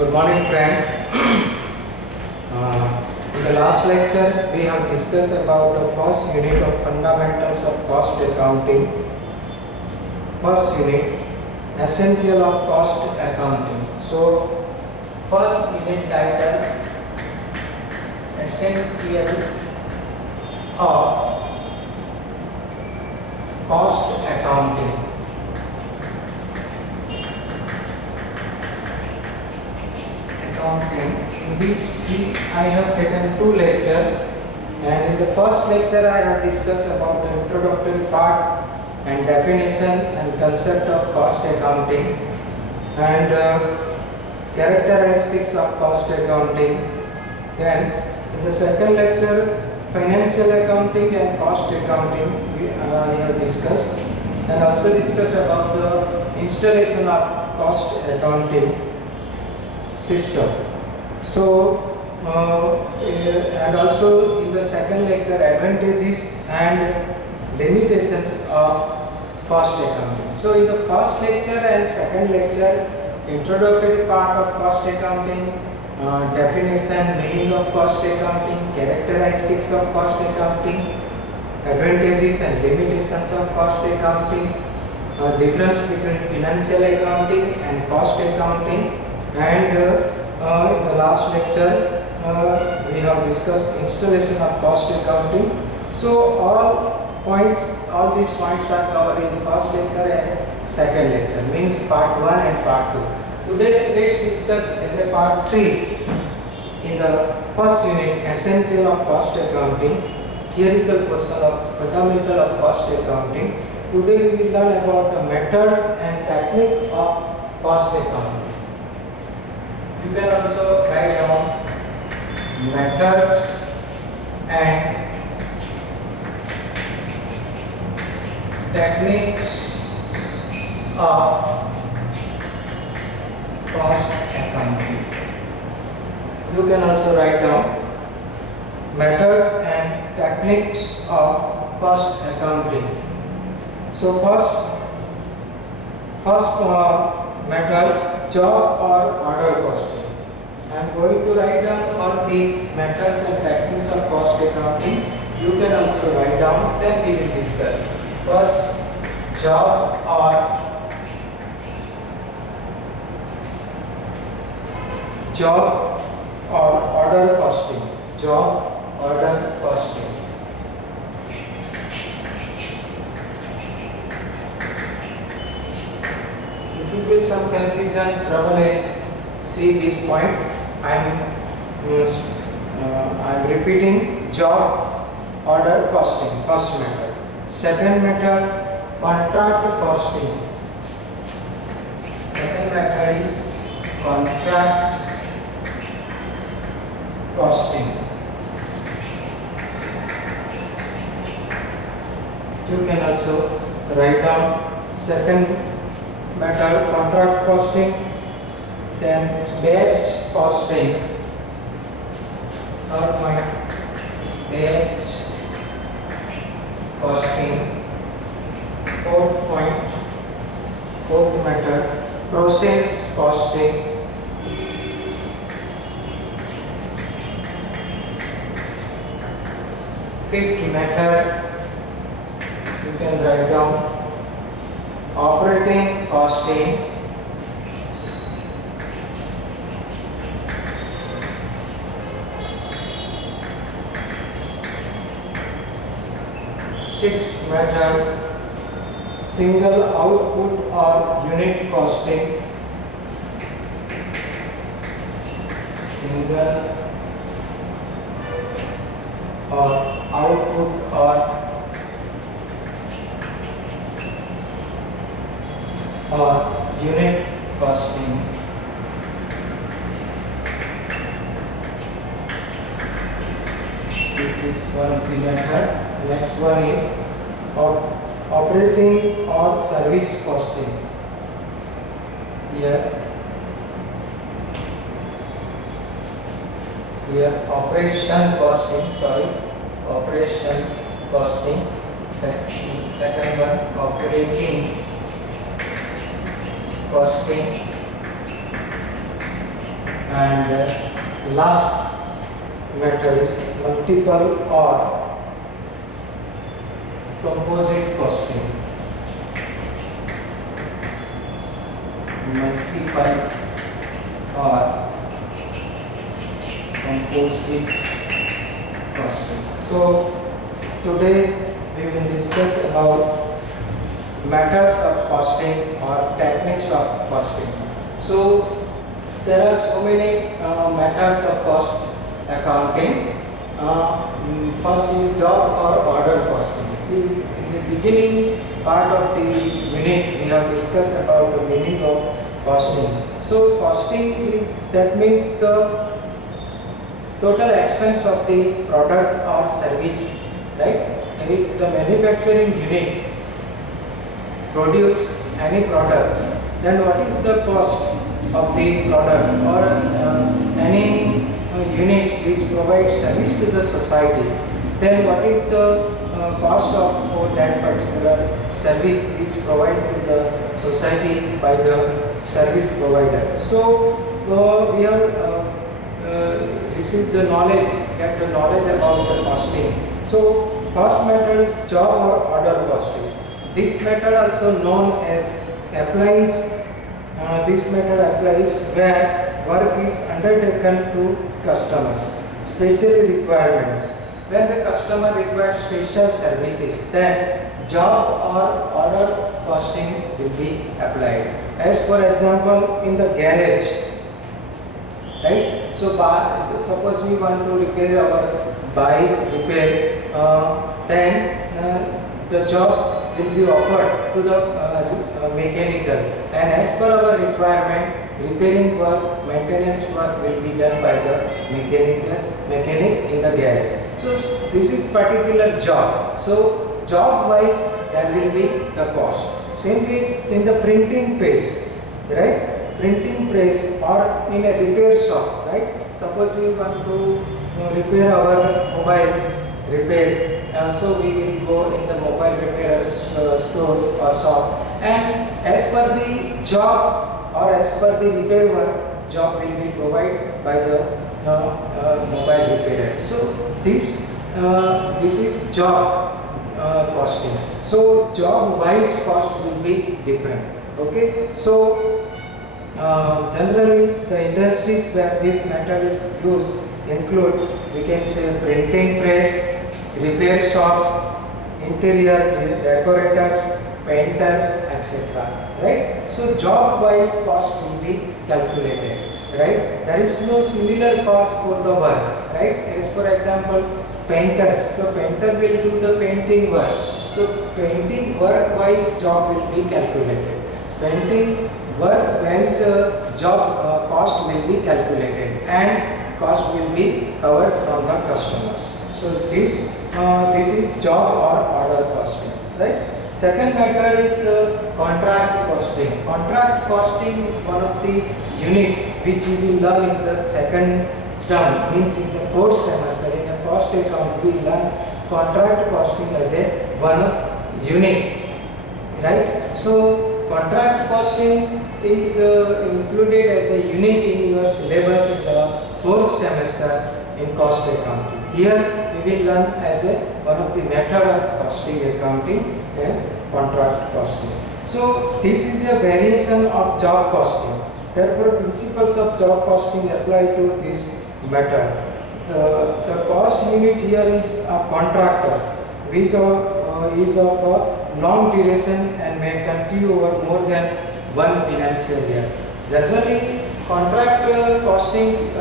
Good morning, friends. In the last lecture, we have discussed about the first unit of fundamentals of cost accounting. First unit, essential of cost accounting. So, first unit title, essential of cost accounting. In which I have taken two lectures, and in the first lecture I have discussed about the introductory part and definition and concept of cost accounting and characteristics of cost accounting. Then in the second lecture, financial accounting and cost accounting I have discussed, and also discussed about the installation of cost accounting system. So and also in the second lecture, advantages and limitations of cost accounting. So in the first lecture and second lecture, introductory part of cost accounting, definition, meaning of cost accounting, characteristics of cost accounting, advantages and limitations of cost accounting, difference between financial accounting and cost accounting, and in the last lecture we have discussed installation of cost accounting. So all these points are covered in first lecture and second lecture, means part 1 and part 2. Today let's discuss the part 3 in the first unit, essential of cost accounting, theoretical portion of fundamental of cost accounting. Today we will learn about the methods and technique of cost accounting. You can also write down methods and techniques of cost accounting. You can also write down methods and techniques of cost accounting. So first method, job or order costing. I am going to write down all the methods and techniques of cost accounting. You can also write down, then we will discuss. First, job or order costing. Job order costing. If you feel some confusion, trouble, see this point. I am repeating job order costing, first method. Second method, contract costing. Second method is contract costing. You can also write down second method, contract costing, then batch costing. Third point, batch costing. Fourth method, process costing. Fifth method, you can write down operating costing. Sixth method, single output or unit costing. Single or output or unit costing. This is one of the method. Next one is operating or service costing. Here operation costing. Second one, operating costing. And last method is multiple or composite costing. Multiple or composite costing. So today we will discuss about methods of costing or techniques of costing. So there are so many methods of cost accounting. First is job or order costing. In the beginning part of the unit we have discussed about the meaning of costing. So costing that means the total expense of the product or service, right? If the manufacturing unit produce any product, then what is the cost of the product, or any units which provide service to the society, then what is the cost of for that particular service which provided to the society by the service provider. So we have received the knowledge, get the knowledge about the costing. So first method is job or order costing. This method also known as applies. This method applies where work is undertaken to customers, special requirements. When the customer requires special services, then job or order costing will be applied. As for example, in the garage, right? So suppose we want to repair our bike, then the job will be offered to the mechanical, and as per our requirement, repairing work, maintenance work will be done by the mechanic in the garage. So this is particular job. So job wise there will be the cost. Same way in the printing press, right? Printing press or in a repair shop, right? Suppose we want to repair our mobile repair. So we will go in the mobile repair stores or shop, and as per the job or as per the repair work, job will be provided by the mobile repairer. So this is job costing. So job wise cost will be different. Okay. So generally the industries where this method is used include, we can say, printing press, repair shops, interior decorators, painters, etc. Right? So job wise cost will be calculated. Right? There is no similar cost for the work. Right? As for example, painters. So painter will do the painting work. So painting work wise job will be calculated. Painting work wise job cost will be calculated, and cost will be covered from the customers. So this is job or order costing, right? Second method is contract costing. Contract costing is one of the unit which we will learn in the second term, means in the fourth semester. In a cost account we learn contract costing as a one unit, right? So contract costing is included as a unit in your syllabus in the fourth semester in cost accounting. Here we will learn as a one of the method of costing accounting, contract costing. So this is a variation of job costing. Therefore, principles of job costing apply to this method. The cost unit here is a contractor, which is of a long duration and may continue over more than one financial year. Generally, contract costing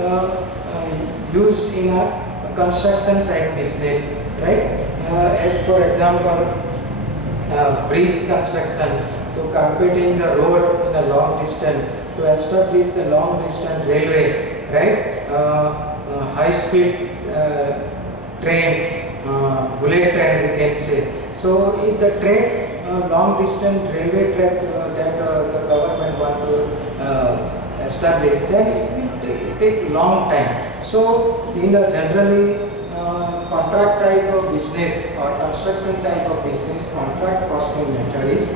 used in a construction type business, right? As for example, bridge construction, to carpeting the road in a long distance, to establish the long distance railway, right? High speed train, bullet train we can say. So if the track, long distance railway track that the government want to establish, then it will take long time. So in a generally contract type of business or construction type of business, contract costing method is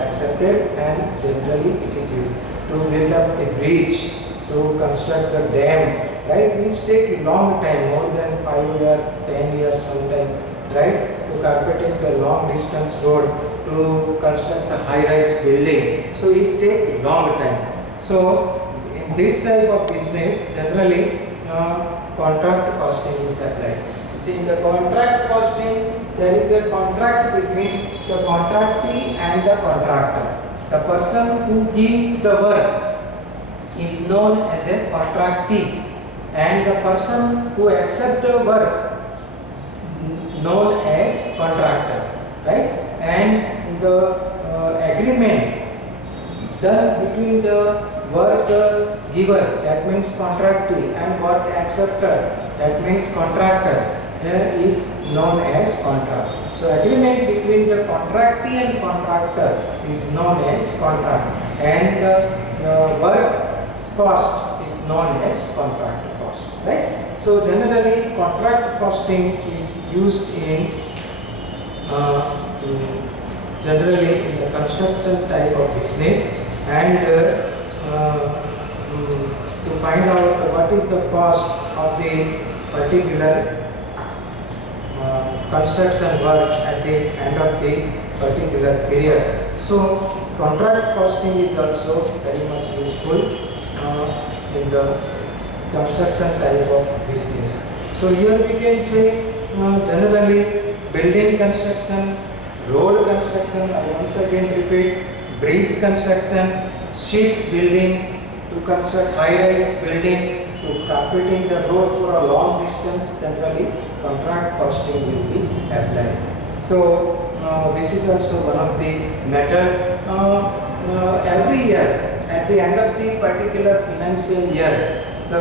accepted, and generally it is used to build up the bridge, to construct a dam, right, which take long time, more than 5 years, 10 years sometime, right, to carpeting the long distance road, to construct the high-rise building. So it take long time. So in this type of business, generally contract costing is applied. In the contract costing, there is a contract between the contractee and the contractor. The person who gives the work is known as a contractee, and the person who accepts the work known as contractor, right? And the agreement done between the work giver, that means contractee, and work acceptor, that means contractor, is known as contract. So agreement between the contractee and contractor is known as contract, and the work cost is known as contract cost, right? So generally contract costing is used in generally in the construction type of business, and to find out what is the cost of the particular construction work at the end of the particular period. So contract costing is also very much useful in the construction type of business. So here we can say generally building construction, road construction, I once again repeat, bridge construction, ship building, to construct high-rise building, to carpeting the road for a long distance, generally contract costing will be applied. So this is also one of the method. Every year, at the end of the particular financial year, the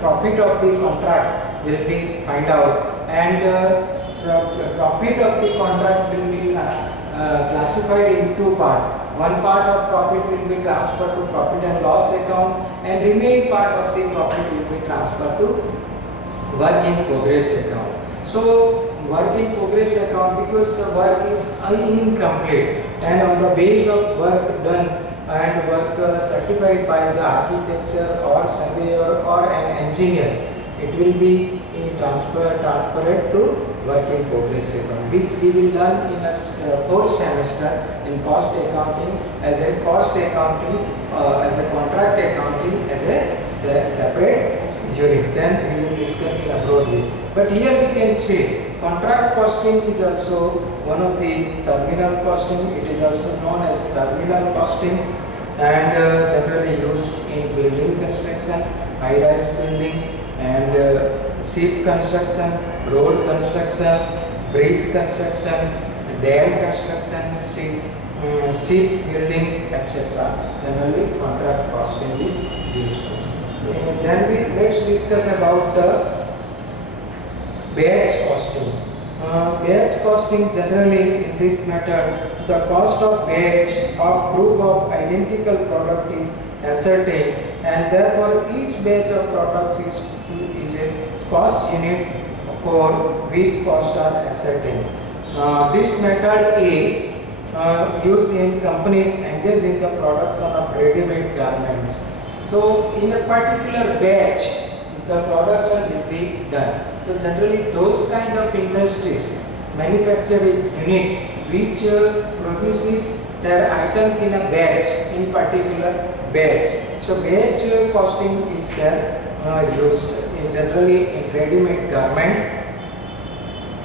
profit of the contract will be find out, and the profit of the contract will be classified in two parts. One part of profit will be transferred to profit and loss account, and remaining part of the profit will be transferred to work in progress account. So work in progress account, because the work is incomplete, and on the base of work done and work certified by the architecture or surveyor or an engineer, it will be transferred to work in progress account, which we will learn in a fourth semester in cost accounting, as a cost accounting, as a contract accounting, as a separate unit. Then we will discuss in a broad way. But here we can say contract costing is also one of the terminal costing. It is also known as terminal costing, and generally used in building construction, high-rise building, and ship construction, road construction, bridge construction, dam construction, ship building, etc. Generally contract costing is useful. Then let's discuss about batch costing. Batch costing, generally in this method, the cost of batch of group of identical product is ascertained, and therefore each batch of products is a cost unit for which costs are ascertained. This method is used in companies engaged in the production of ready-made garments. So in a particular batch, the production will be done. So generally those kind of industries, manufacturing units which produces their items in a batch, in particular batch. So batch costing is there used in generally in ready-made garment,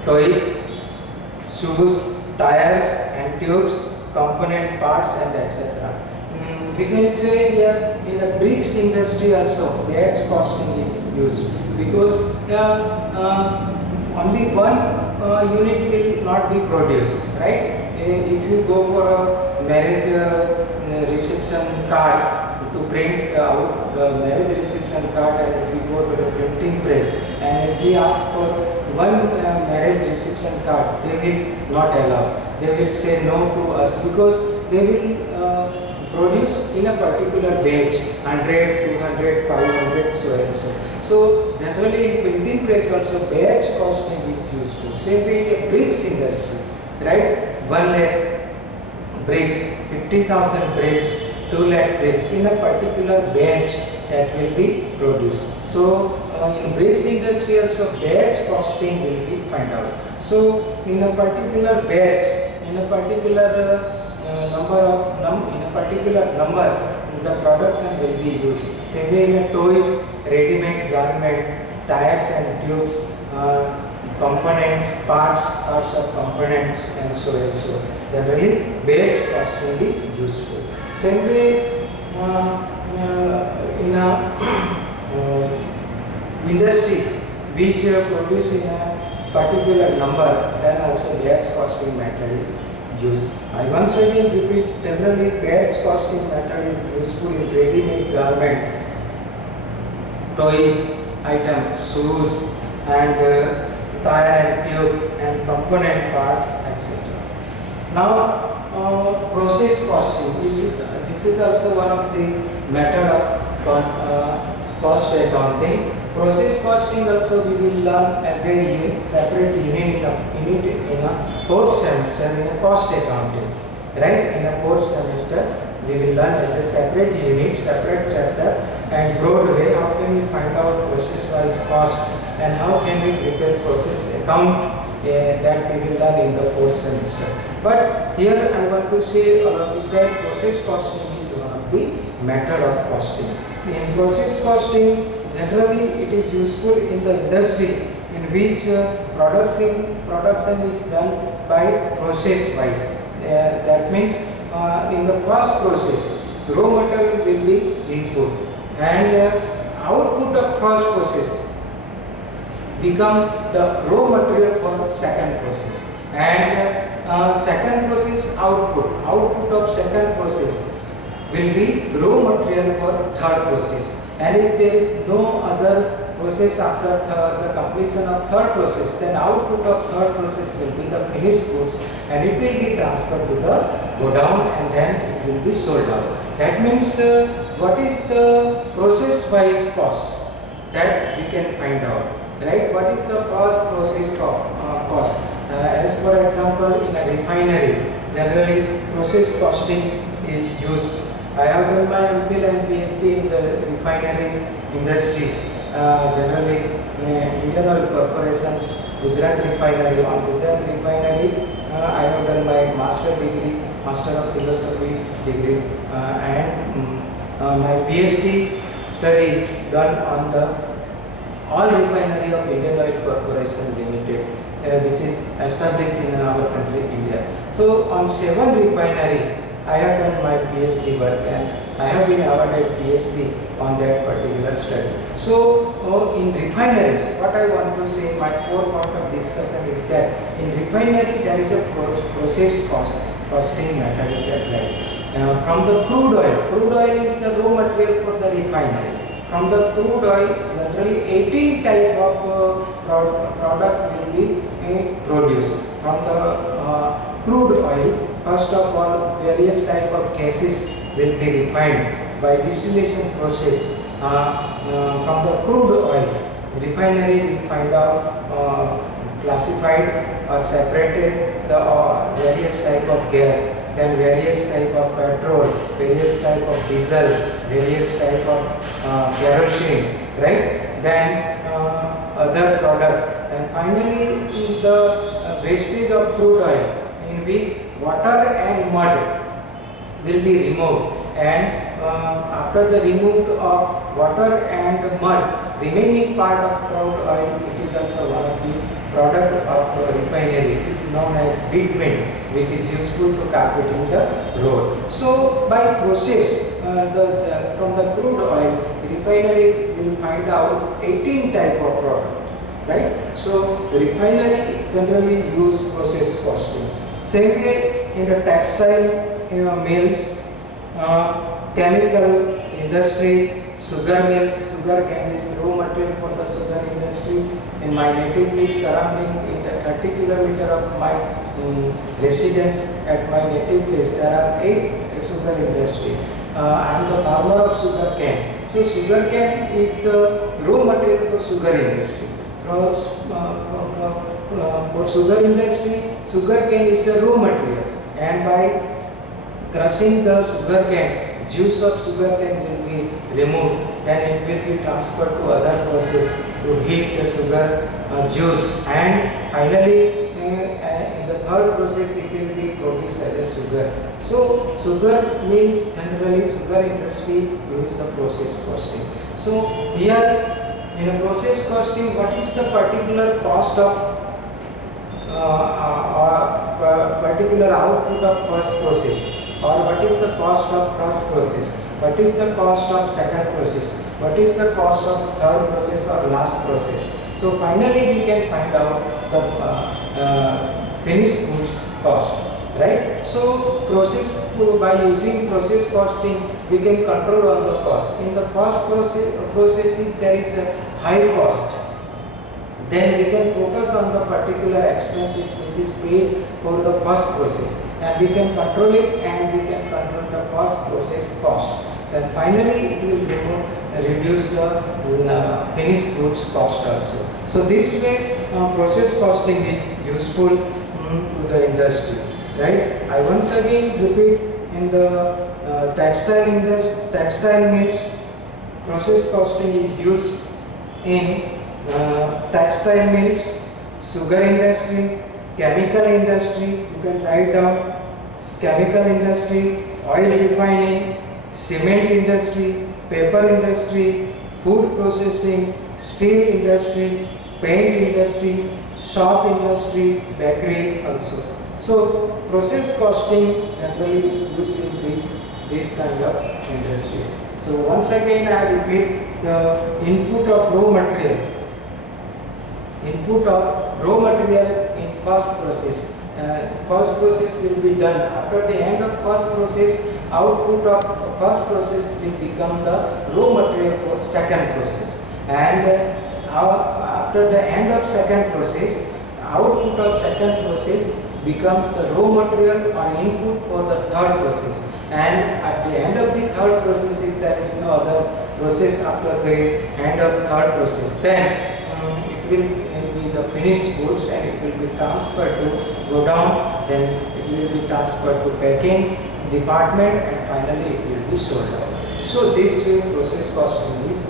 toys, shoes, tires and tubes, component parts and etc. We can say here in the bricks industry also batch costing is used, because only one unit will not be produced, right? If you go for a marriage reception card to print out the marriage reception card, and if we go to the printing press and if we ask for one marriage reception card, they will not allow. They will say no to us, because they will produce in a particular batch 100, 200, 500, so and so. So generally in printing press also batch costing is useful. Same way in the bricks industry, right? 1 lakh bricks, 50,000 bricks, to 2 lakh bricks in a particular batch that will be produced. So in bricks industry also batch costing will be find out. So in a particular batch, in a particular number, the production will be used. Same way in a toys, ready-made garment, tires and tubes, components, parts of components, and so and so. Generally, batch costing is useful. Same way in a industries which produce in a particular number, then also batch costing method is used. I once again repeat, generally batch costing method is useful in ready-made garment, toys, items, shoes, and tire and tube and component parts, etc. Now, process costing, this is also one of the method of cost accounting. Process costing also we will learn as a separate unit in a fourth semester in a cost accounting, right? In a fourth semester we will learn as a separate unit, separate chapter, and broad way how can we find out process wise cost and how can we prepare process account that we will learn in the fourth semester. But here I want to say that process costing is one of the method of costing. In process costing, generally it is useful in the industry in which production is done by process wise. That means in the first process, raw material will be input and output of first process become the raw material for second process, and second process output of second process will be raw material for third process. And if there is no other process after the completion of third process, then output of third process will be the finished goods and it will be transferred to the godown and then it will be sold out. That means what is the process wise cost that we can find out, right? What is the first process cost? As for example, in a refinery, generally process costing is used. I have done my MPhil and PhD in the refinery industries. Generally, Indian Oil Corporation's Gujarat Refinery. On Gujarat Refinery, I have done my Master of Philosophy degree, and my PhD study done on the Oil Refinery of Indian Oil Corporation Limited, which is established in our country, India. So, on 7 refineries, I have done my PhD work and I have been awarded PhD on that particular study. So, in refineries, what I want to say, my core point of discussion is that in refinery there is a process costing method is applied. From the crude oil is the raw material for the refinery. From the crude oil, generally 18 type of product will be produced. From the crude oil, first of all, various type of gases will be refined by distillation process. From the crude oil, the refinery will find out classified or separated the various type of gas, then various type of petrol, various type of diesel, various type of kerosene, right? Then other product, and finally the wastage of crude oil, in which water and mud will be removed, and after the removal of water and mud, remaining part of crude oil, it is also one of the product of refinery. It is known as bitumen, which is useful to carpeting the road. So by process, from the crude oil, the refinery will find out 18 type of product, right? So the refinery generally use process costing. Same way in the textile mills, chemical industry, sugar mills, sugar cane is raw material for the sugar industry. In my native place surrounding in the 30 kilometer of my residence at my native place, there are 8 sugar industry. I am the farmer of sugar cane. So sugar cane is the raw material for sugar industry. For sugar industry, sugar cane is the raw material, and by crushing the sugar cane, juice of sugar will be removed, then it will be transferred to other process to heat the sugar juice, and finally in the third process it will be produced as a sugar. So sugar means generally sugar industry use the process costing. So here in a process costing, what is the particular cost of particular output of first process, or what is the cost of first process, what is the cost of second process, what is the cost of third process or last process. So finally we can find out the finished goods cost, right? So process, by using process costing we can control on the cost. In the first process if there is a high cost, then we can focus on the particular expenses which is paid for the first process, and we can control it, and we can control the first process cost. And finally it will reduce the finished goods cost also. So this way process costing is useful to the industry, right? I once again repeat, in the textile mills, process costing is used in textile mills, sugar industry, chemical industry, you can write down chemical industry, oil refining, cement industry, paper industry, food processing, steel industry, paint industry, shop industry, bakery also. So process costing generally used in these kind of industries. So once again I repeat, the input of raw material in first process. First process will be done. After the end of first process, output of first process will become the raw material for second process. And after the end of second process, output of second process becomes the raw material or input for the third process. And at the end of the third process, if there is no other process after the end of third process, then it will be the finished goods, and it will be transferred to go down, then it will be transferred to packing department, and finally it will be sold out. So this way process costing is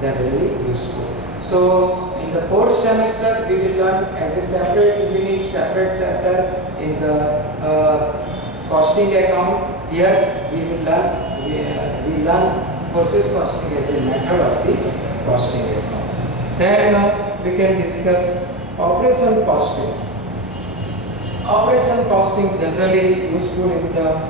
generally useful. So in the fourth semester we will learn as a separate unit, separate chapter in the costing account. Here we will learn process costing as a method of the costing account. Then we can discuss operation costing. Operation costing generally useful in the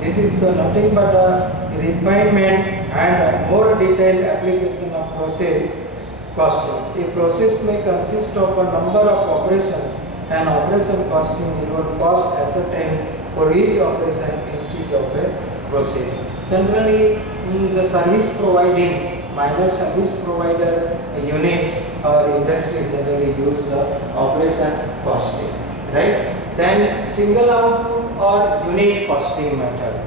this is the nothing but a refinement and a more detailed application of process costing. A process may consist of a number of operations, and operation costing involves cost ascertained for each operation instead of a process. Generally, the service providing, minor service provider units or industries generally use the operation costing, right? Then single output or unit costing method.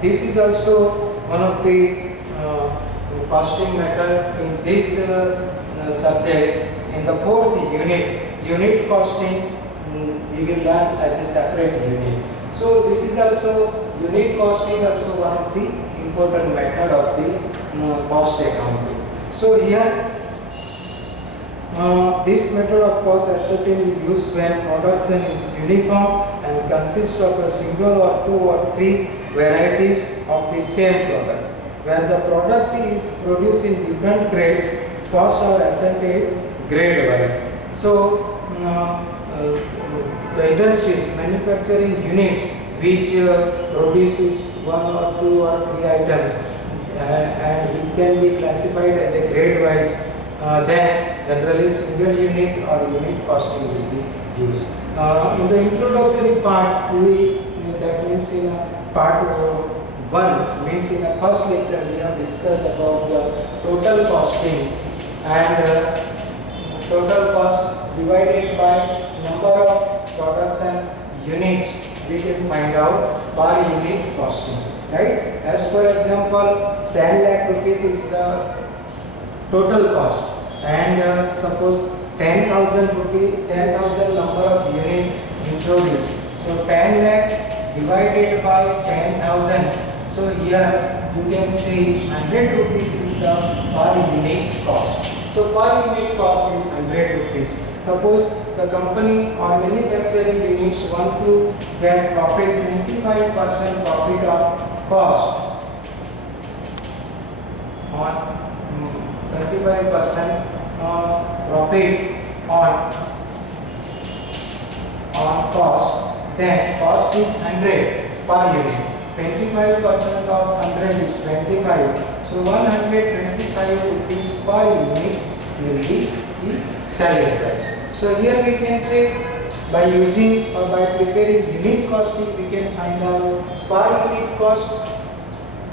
This is also one of the costing method in this subject. In the fourth unit costing, we will learn as a separate unit. So this is also unit costing, also one of the important method of the cost accounting. So here this method of cost ascertaining is used when production is uniform and consists of a single or two or three varieties of the same product. Where the product is produced in different grades, costs are ascertained grade wise. So the industries manufacturing units which produces one or two or three items and which can be classified as a grade wise, then generally single unit or unit costing will be used. In the introductory part, that means in part 1, means in the first lecture we have discussed about the total costing, and total cost divided by number of production units, we can find out per unit costing, right? As for example, 10 lakh rupees is the total cost, and suppose 10,000 number of unit introduced. So 10 lakh divided by 10,000. So here you can see 100 rupees is the per unit cost. So per unit cost is 100 rupees. Suppose the company or manufacturing units want to get profit 25% profit on cost on 35% profit on cost, then cost is 100 per unit. 25% of 100 is 25. So 125 rupees per unit will be the selling price. So here we can say by using or by preparing unit costing, we can find out per unit cost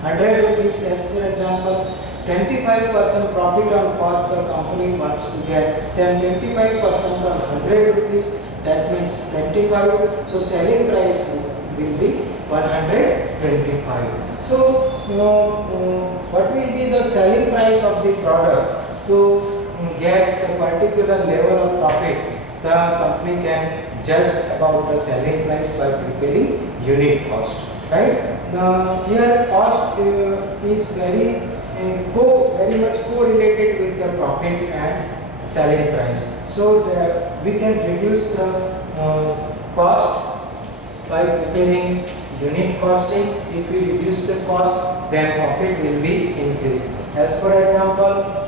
100 rupees. As for example, 25% profit on cost the company wants to get, then 25% on 100 rupees, that means 25. So selling price will be 125. So what will be the selling price of the product? To get a particular level of profit, the company can judge about the selling price by preparing unit cost, right? Now here cost is very much correlated with the profit and selling price. So we can reduce the cost by preparing unit costing. If we reduce the cost, then profit will be increased. As for example,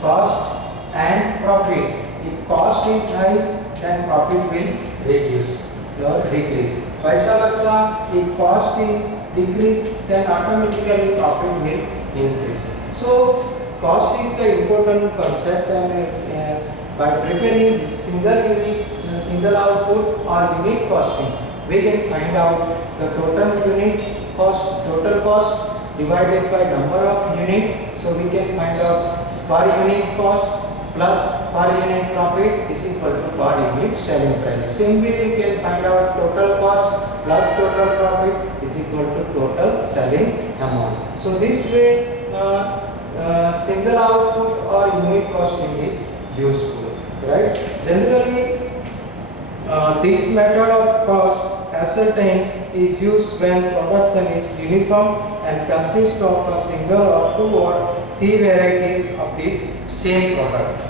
cost and profit. If cost is high, then profit will reduce or decrease. Vice versa, if cost is decreased, then automatically profit will increase. So cost is the important concept, and by preparing single unit, single output or unit costing, we can find out the total unit cost, total cost divided by number of units. So we can find out per unit cost plus per unit profit is equal to per unit selling price. Simply we can find out total cost plus total profit is equal to total selling amount. So this way single output or unit costing is useful, right? Generally this method of cost ascertain is used when production is uniform and consists of a single or two or three varieties of the same product.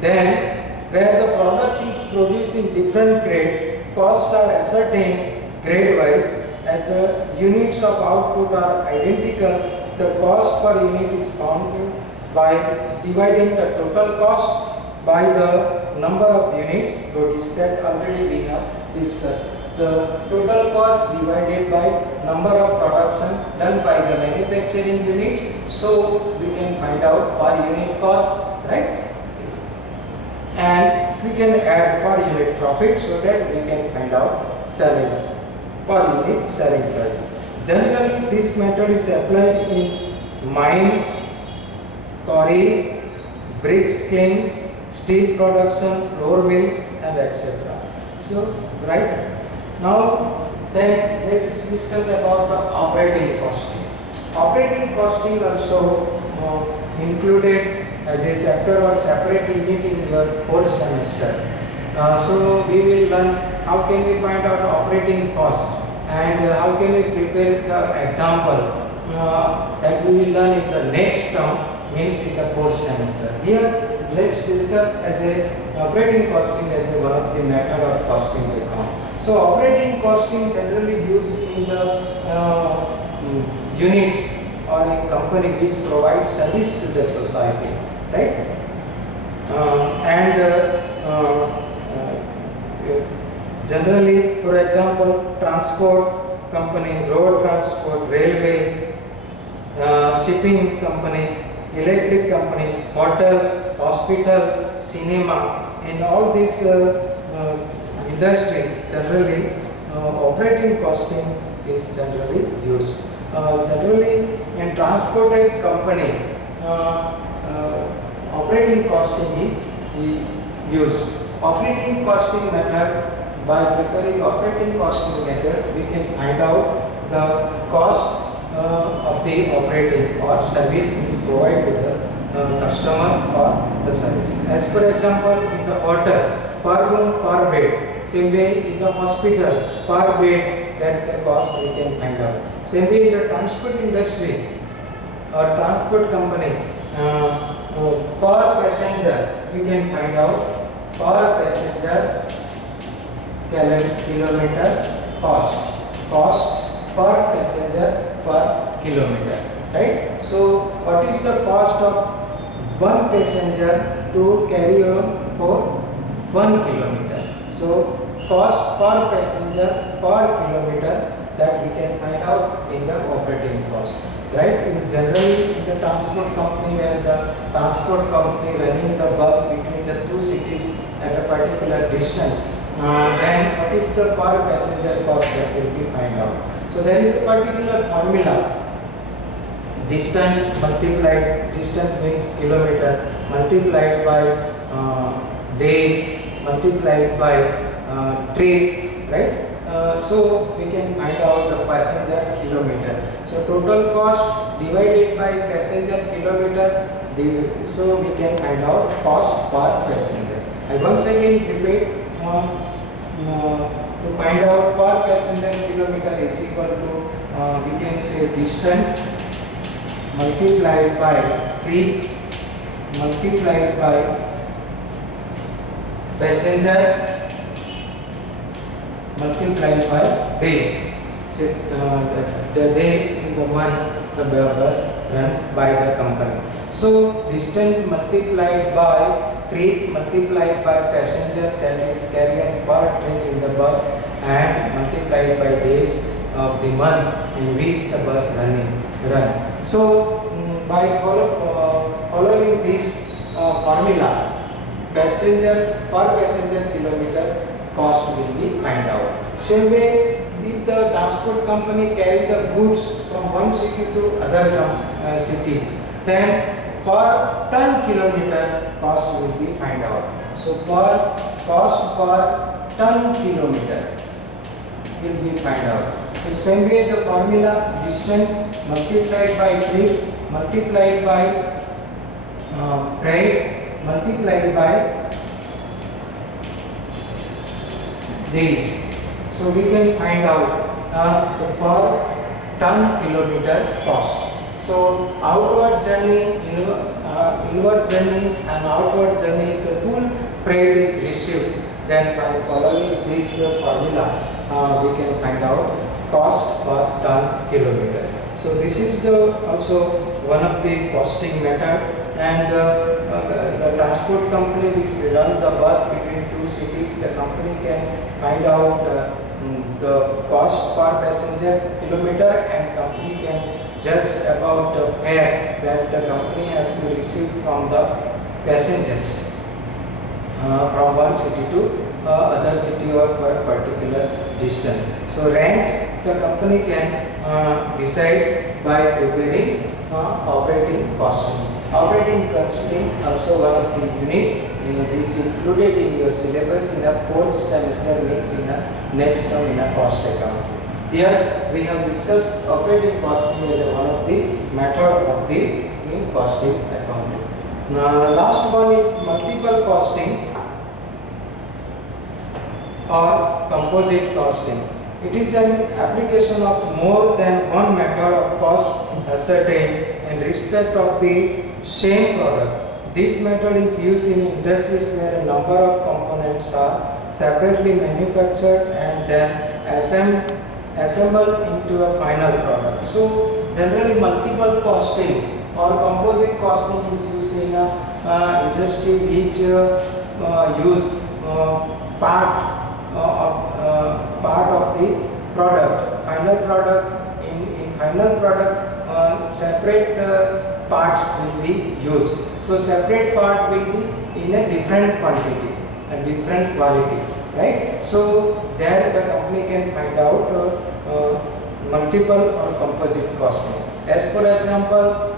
Then where the product is produced in different grades, costs are ascertained grade wise. As the units of output are identical, the cost per unit is found by dividing the total cost by the number of units produced. That already we have discussed. The total cost divided by number of production done by the manufacturing unit. So we can find out per unit cost, right? And we can add per unit profit, so that we can find out selling per unit selling price. Generally, this method is applied in mines, quarries, bricks kilns, steel production, flour mills, and etc. So, right now, then let us discuss about the operating costing. Operating costing also included as a chapter or separate unit in your fourth semester. So we will learn how can we find out operating cost and how can we prepare the example that we will learn in the next term, means in the fourth semester. Here let's discuss as a operating costing as a one of the method of costing the account. So operating costing generally used in the units or a company which provides service to the society, right? Generally, for example, transport company, road transport, railways, shipping companies, electric companies, hotel, hospital, cinema, in all these industry, generally operating costing is generally used. Generally, in transport company, operating costing is used. Operating costing method, by preparing operating costing method, we can find out the cost of the operating or service is provided to the customer or the service. As for example, in the hotel, per room per bed, Same way in the hospital, per bed, that the cost we can find out. Same way in the transport industry or transport company, per passenger we can find out per passenger kilometer cost per passenger per kilometer, right? So what is the cost of one passenger to carry on for 1 kilometer? So cost per passenger per kilometer, that we can find out in the operating cost, right? In generally in the transport company, where the transport company running the bus between the two cities at a particular distance, then what is the per passenger cost, that will be find out. So there is a particular formula. Distance means kilometer, multiplied by days, multiplied by trip, right? So we can find out the passenger kilometer. So total cost divided by passenger kilometer, so we can find out cost per passenger. I once again repeat, to find out per passenger kilometer is equal to, we can say distance multiplied by trip multiplied by passenger multiplied by days. The days in the month the bus run by the company. So distance multiplied by trip multiplied by passenger, that is carried per trip in the bus, and multiplied by days of the month in which the bus run. So by following this formula, passenger per passenger kilometer cost will be find out. Same way, if the transport company carry the goods from one city to other cities, then per ton kilometer cost will be find out. So per cost per ton kilometer will be find out. So same way the formula, distance multiplied by trip multiplied by freight multiplied by days. So we can find out the per ton kilometer cost. So outward journey, inward journey and outward journey, the full freight is received. Then by following this formula, we can find out cost per ton kilometer. So this is the also one of the costing method, and the transport company which run the bus between two cities, the company can find out the cost per passenger kilometer, and company can judge about the fare that the company has to receive from the passengers from one city to other city or for a particular distance. So rent the company can decide by preparing operating costing. Operating costing also one of the unit which is included in your syllabus in a fourth semester, means in a next term in a cost accounting. Here we have discussed operating costing as one of the method of the costing accounting. Now last one is multiple costing or composite costing. It is an application of more than one method of cost ascertained in respect of the same product. This method is used in industries where a number of components are separately manufactured and then assembled into a final product. So generally multiple costing or composite costing is used in a industry which use part of the product, final product. In final product, separate parts will be used. So separate part will be in a different quantity and different quality, right? So there the company can find out multiple or composite costing. As for example,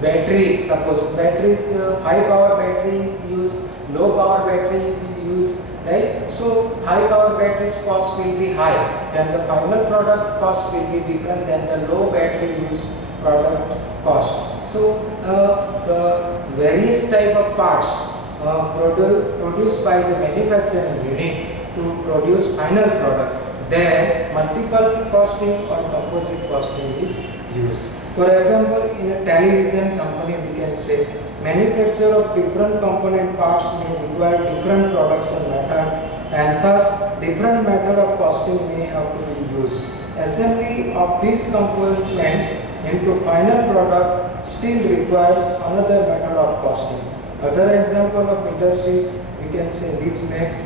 battery, suppose batteries, high power battery is used, low power battery is used, right? So high power batteries cost will be high, then the final product cost will be different than the low battery used product cost. So the various type of parts produced by the manufacturing unit to produce final product, then multiple costing or composite costing is used. For example, in a television company, we can say manufacture of different component parts may require different production method, and thus different method of costing may have to be used. Assembly of these components into final product still requires another method of costing. Other example of industries we can say which makes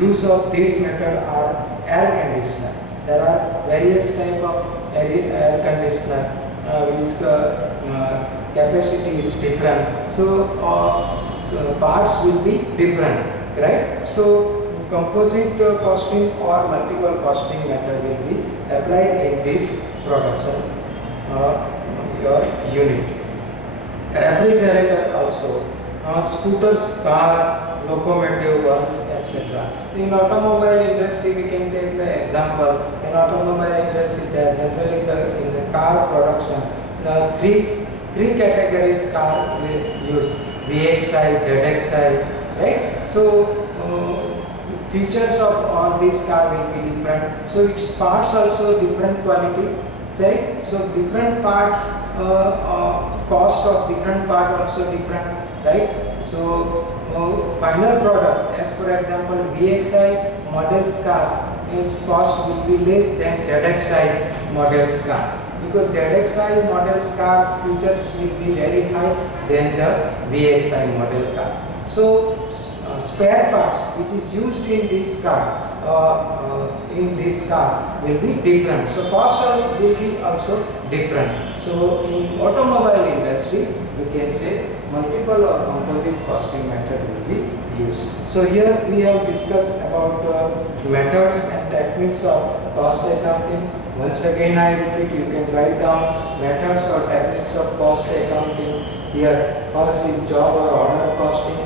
use of this method are air conditioner. There are various type of air conditioner which capacity is different, so parts will be different, right? So composite costing or multiple costing method will be applied in this production your unit. Refrigerator also, scooters, car, locomotive ones, etc. In automobile industry, we can take the example. In automobile industry, they are generally in the car production, the three categories car will use: VXI, ZXI, right? So features of all these car will be different. So its parts also different qualities, right? So different parts, cost of different part also different, right? So final product, as for example VXI models cars, its cost will be less than ZXI models car, because ZXI models cars features will be very high than the VXI model cars. So spare parts which is used in this car will be different. So cost will be also different. So in automobile industry, we can say multiple or composite costing method will be used. So here we have discussed about methods and techniques of cost accounting. Once again I repeat, you can write down methods or techniques of cost accounting. Here first is job or order costing,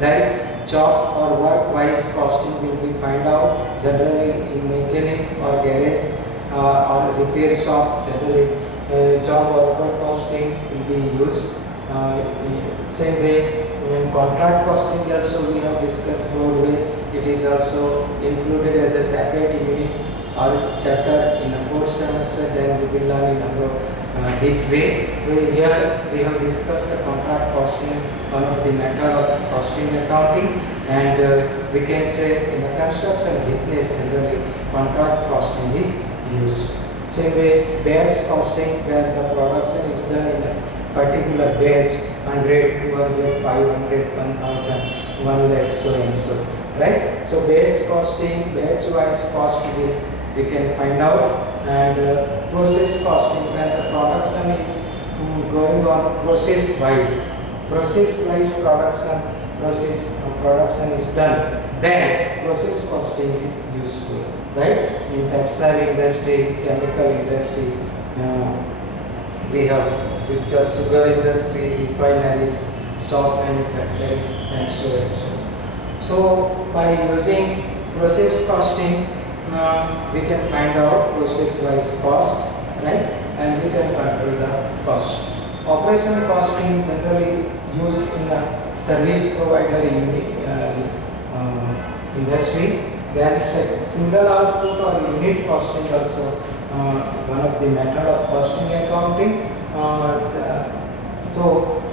right? Job or work wise costing will be find out generally in mechanic or garage or repair shop. Generally job or work costing will be used. Same way in contract costing also we have discussed broad way. It is also included as a separate unit or chapter in a fourth semester. Then we will learn in a deep way. Here we have discussed the contract costing, one of the method of costing accounting, and we can say in the construction business generally contract costing is used. Same way batch costing, where the production is done in a particular batch, 100, 200, 500, 1000, 1 lakh, so and so, right? So batch costing, batch wise cost we can find out, and process costing, when the production is going on process wise production is done, then process costing is useful, right? In textile industry, chemical industry, we have discussed sugar industry, refineries, soap manufacturing, and so and so. So by using process costing, we can find out process wise cost, right? And we can control the cost. Operation costing generally used in a service provider industry. Then single output or unit costing also one of the method of costing accounting. So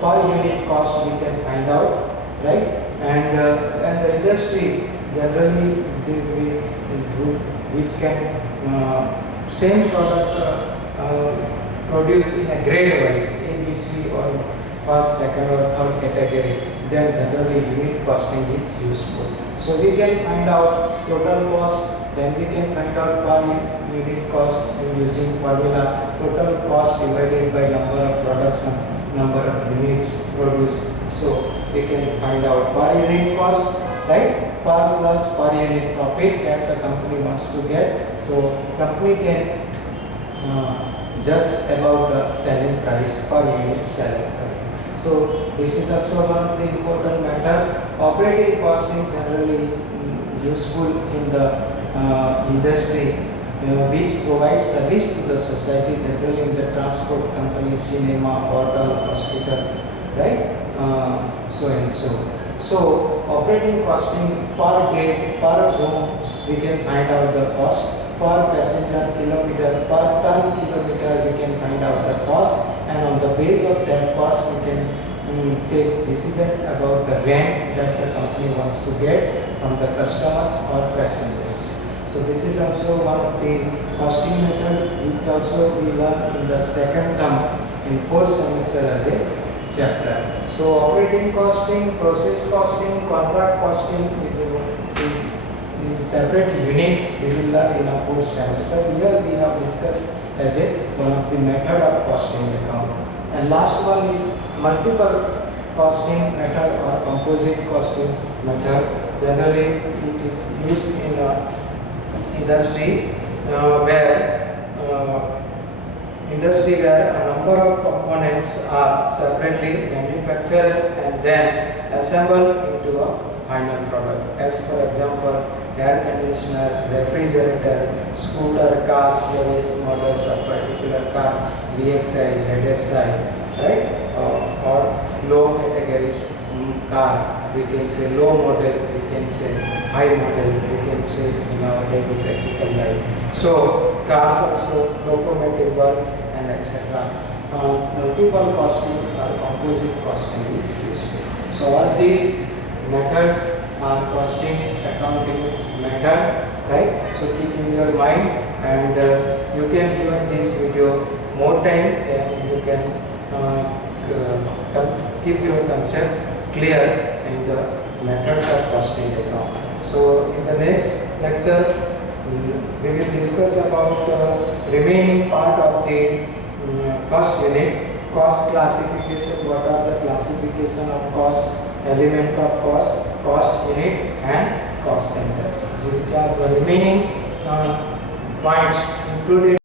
per unit cost we can find out, right? And the industry generally which can same product produced in a grade wise, A, B, C, or first, second, or third category, then generally unit costing is useful. So we can find out total cost, then we can find out per unit cost using formula total cost divided by number of production, number of units produced. So we can find out per unit cost, right? Per plus per unit profit that the company wants to get. So company can judge about the selling price, per unit selling price. So this is also one of the important matter. Operating costing generally useful in the industry which provides service to the society, generally in the transport company, cinema, hotel, hospital, right? So and so. So operating costing per day, per room, we can find out the cost. Per passenger kilometer, per ton kilometer, we can find out the cost, and on the base of that cost, we can take decision about the rent that the company wants to get from the customers or passengers. So this is also one of the costing method which also we learn in the second term in fourth semester as a chapter. So operating costing, process costing, contract costing is a separate unit we will learn in our fourth semester. Here we have discussed as a one of the method of costing account. And last one is multiple costing method or composite costing method. Generally it is used in industry where a number of components are separately manufactured and then assembled into a final product. As for example, air conditioner, refrigerator, scooter, cars, various models of particular car, VXI, ZXI, right? Or low categories car, we can say low model, we can say high model, we can say in our daily practical life. So cars also, locomotive works and etc. Multiple costing or composite costing is useful. So all these methods are costing accounting method, right? So keep in your mind, and you can hear this video more time and you can keep your concept clear in the methods of costing account. So in the next lecture we will discuss about remaining part of the cost unit, cost classification, what are the classification of cost, element of cost, cost unit and cost centers, which are the remaining points included